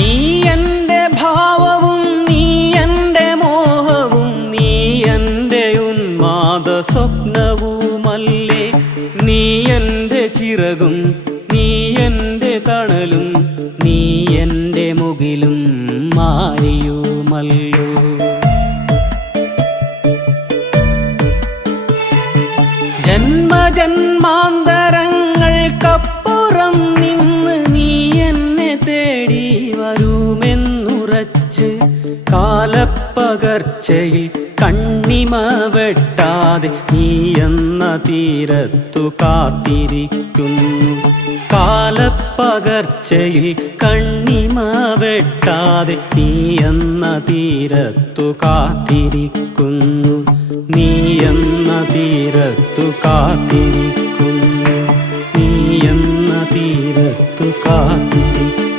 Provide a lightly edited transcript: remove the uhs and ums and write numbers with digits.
നീ എൻ്റെ ഭാവവും നീ എൻ്റെ മോഹവും നീ എൻ്റെ ഉന്മാദ സ്വപ്നവുമല്ലേ. നീ എൻ്റെ ചിറകും നീ എൻ്റെ തണലും നീ എൻ്റെ മുകിലും മാറിയുമല്ലോ. ജന്മജന്മാന്തരങ്ങൾക്കപ്പുറം നിന്ന് നീ എന്നെ തേടി വരുമെന്നുറച്ച് കാലപ്പകർച്ചയിൽ കണ്ണിമ വെട്ടാതെ നീ എന്ന തീരത്തു കാത്തിരിക്കുന്നു. കാലപ്പകർച്ചയിൽ കണ്ണിമ വെട്ടാതെ നീ എന്ന തീരത്തു കാത്തിരിക്കുന്നു. നീ എന്ന തീരത്തു കാത്തിരിക്കുന്നു. നീ എന്ന തീരത്തു കാത്തിരിക്കുന്നു.